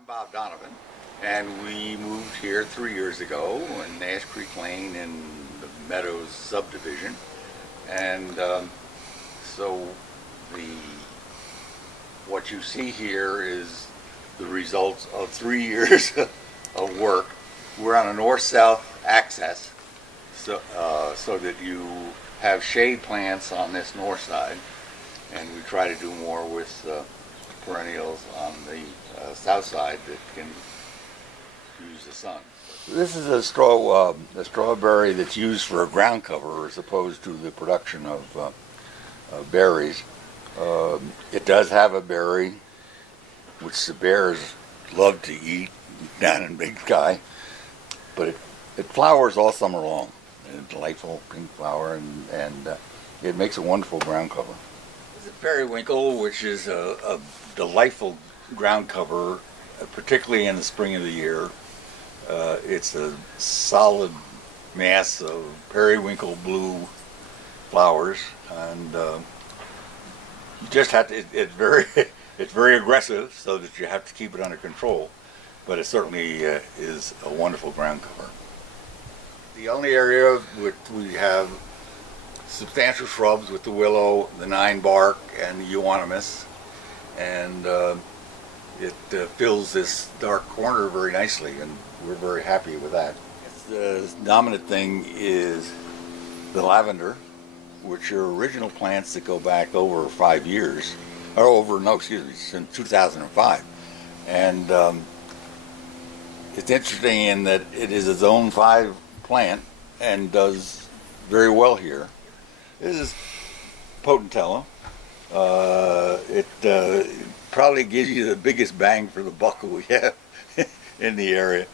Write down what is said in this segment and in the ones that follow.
I'm Bob Donovan, and we moved here 3 years ago in Nash Creek Lane in the Meadows subdivision. And so what you see here is the results of 3 years of work. We're on a north-south access, so that you have shade plants on this north side, and we try to do more with perennials on the south side that can use the sun. This is a strawberry that's used for a ground cover as opposed to the production of berries. It does have a berry, which the bears love to eat down in Big Sky, but it flowers all summer long. A delightful pink flower, and it makes a wonderful ground cover. This is Periwinkle, which is a delightful ground cover, particularly in the spring of the year. It's a solid mass of periwinkle blue flowers, and you just have to. It's very aggressive, so that you have to keep it under control. But it certainly is a wonderful ground cover. The only area which we have substantial shrubs with the willow, the nine bark, and the euonymus, and it fills this dark corner very nicely, and we're very happy with that. The dominant thing is the lavender, which are original plants that go back over 5 years, since 2005, and it's interesting in that it is a Zone 5 plant and does very well here. This is Potentilla. It probably gives you the biggest bang for the buck we have in the area.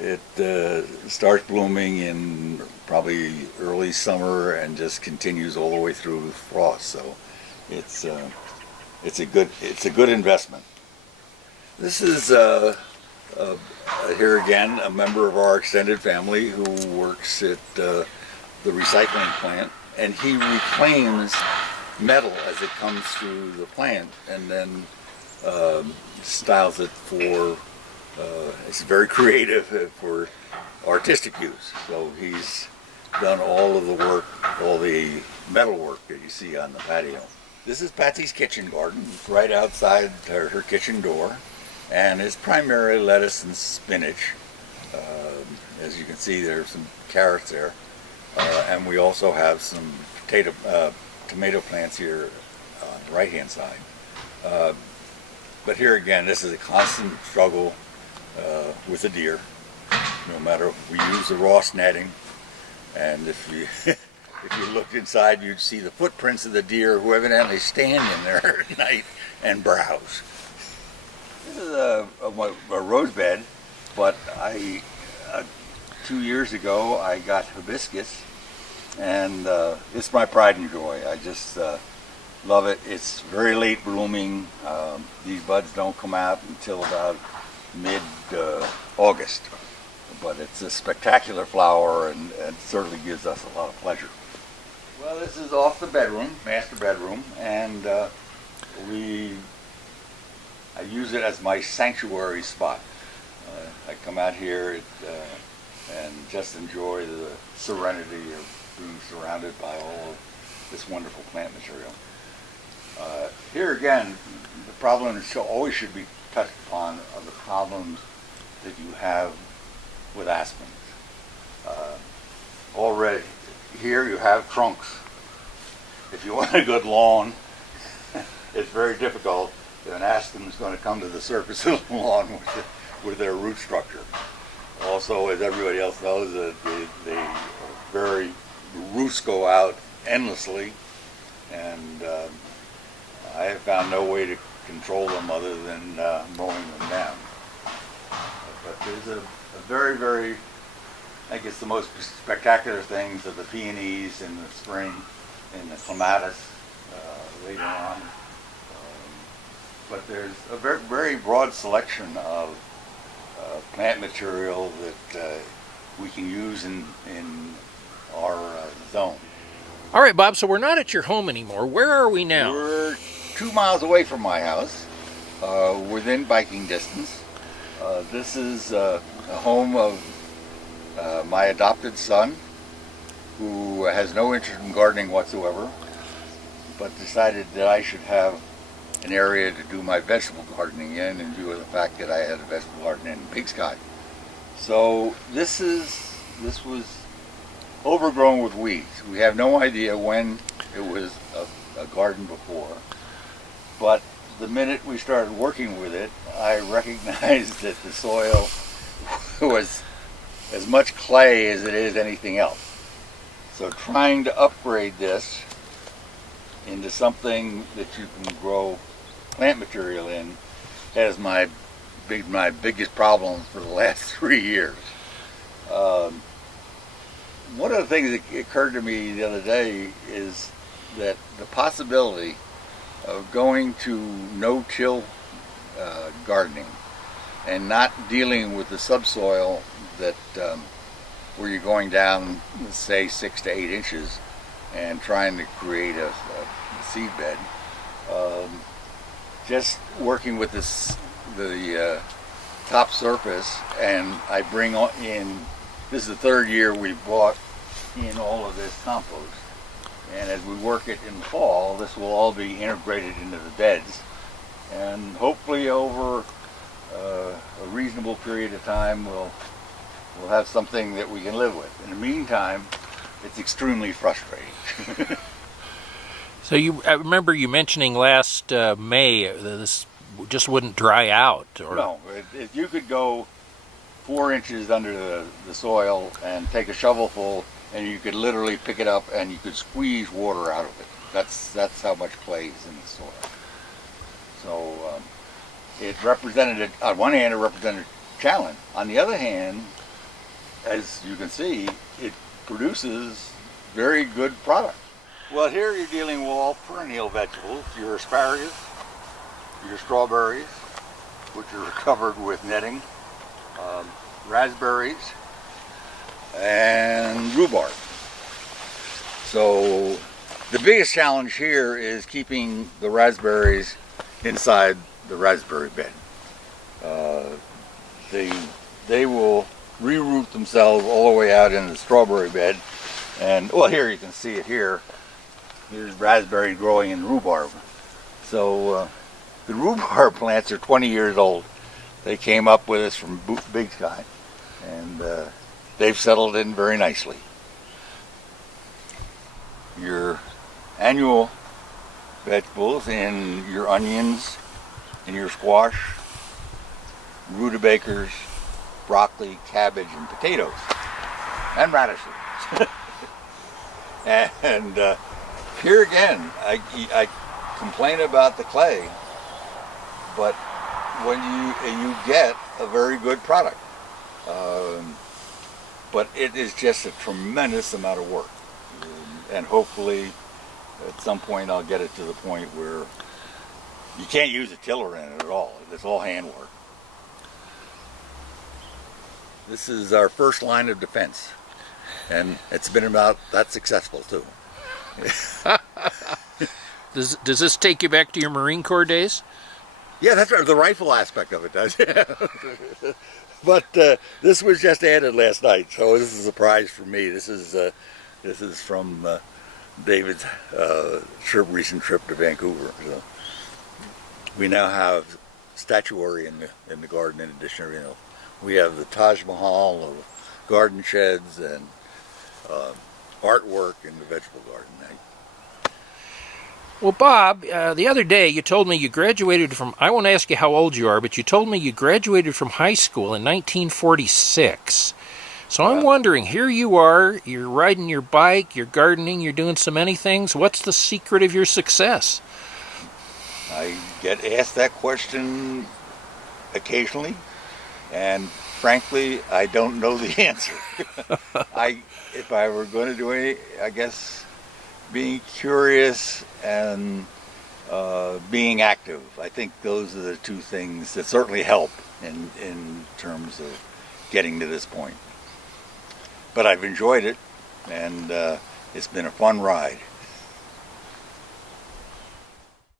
It starts blooming in probably early summer and just continues all the way through frost. So it's a good investment. This is here again a member of our extended family who works at the recycling plant, and he reclaims metal as it comes through the plant and then styles it for it's very creative for artistic use. So he's done all of the work, all the metal work that you see on the patio. This is Patsy's kitchen garden. It's right outside her kitchen door, and it's primarily lettuce and spinach. As you can see, there's some carrots there, and we also have some tomato plants here on the right-hand side. But here again, this is a constant struggle with the deer. No matter, we use the Ross netting, and if you looked inside, you'd see the footprints of the deer who evidently stand in there at night and browse. This is a rose bed, but 2 years ago I got hibiscus, and it's my pride and joy. I just love it. It's very late blooming. These buds don't come out until about mid-August, but it's a spectacular flower, and it certainly gives us a lot of pleasure. Well, this is off the bedroom, master bedroom, and I use it as my sanctuary spot. I come out here and just enjoy the serenity of being surrounded by all of this wonderful plant material. Here again, the problem always should be touched upon are the problems that you have with aspens. Already here you have trunks. If you want a good lawn, it's very difficult if an aspen is going to come to the surface of the lawn with their root structure. Also, as everybody else knows, the roots go out endlessly, and I have found no way to control them other than mowing them down. But there's a very, very, I think it's the most spectacular things of the peonies in the spring, and the clematis later on. But there's a very, very broad selection of plant material that we can use in our zone. All right, Bob, so we're not at your home anymore. Where are we now? We're 2 miles away from my house, within biking distance. This is a home of my adopted son, who has no interest in gardening whatsoever, but decided that I should have an area to do my vegetable gardening in, in view of the fact that I had a vegetable garden in Big Sky. So this was overgrown with weeds. We have no idea when it was a garden before, but the minute we started working with it, I recognized that the soil was as much clay as it is anything else. So trying to upgrade this into something that you can grow plant material in has my biggest problem for the last 3 years. One of the things that occurred to me the other day is that the possibility of going to no-till gardening and not dealing with the subsoil that where you're going down, say, 6 to 8 inches and trying to create a seed bed. Just working with the top surface, and I bring in, this is the third year we've brought in all of this compost, and as we work it in the fall, this will all be integrated into the beds, and hopefully over a reasonable period of time we'll have something that we can live with. In the meantime, it's extremely frustrating. So I remember you mentioning last May this just wouldn't dry out. Or no, if you could go 4 inches under the soil and take a shovelful, and you could literally pick it up and you could squeeze water out of it. That's how much clay is in the soil. So it represented, on one hand, it represented a challenge. On the other hand, as you can see, it produces very good product. Well, here you're dealing with all perennial vegetables, your asparagus, your strawberries, which are covered with netting, raspberries, and rhubarb. So the biggest challenge here is keeping the raspberries inside the raspberry bed. They will reroot themselves all the way out in the strawberry bed, and well, here you can see it here. Here's raspberry growing in rhubarb. So the rhubarb plants are 20 years old. They came up with us from Big Sky, and they've settled in very nicely. Your annual vegetables in your onions, in your squash, rutabagas, broccoli, cabbage, and potatoes, and radishes. And here again, I complain about the clay, but when you get a very good product, but it is just a tremendous amount of work, and hopefully at some point I'll get it to the point where you can't use a tiller in it at all. It's all handwork. This is our first line of defense, and it's been about that successful too. Does this take you back to your Marine Corps days? Yeah, that's right. The rifle aspect of it does. But this was just added last night, so this is a surprise for me. This is from David's recent trip to Vancouver. So we now have statuary in the garden. In addition, we have the Taj Mahal of garden sheds and artwork in the vegetable garden. Well, Bob, the other day you told me you graduated from, I won't ask you how old you are, but you told me you graduated from high school in 1946. So I'm wondering, here you are, you're riding your bike, you're gardening, you're doing so many things. What's the secret of your success? I get asked that question occasionally, and frankly, I don't know the answer. If I were going to do any, I guess being curious and being active. I think those are the two things that certainly help in terms of getting to this point. But I've enjoyed it, and it's been a fun ride.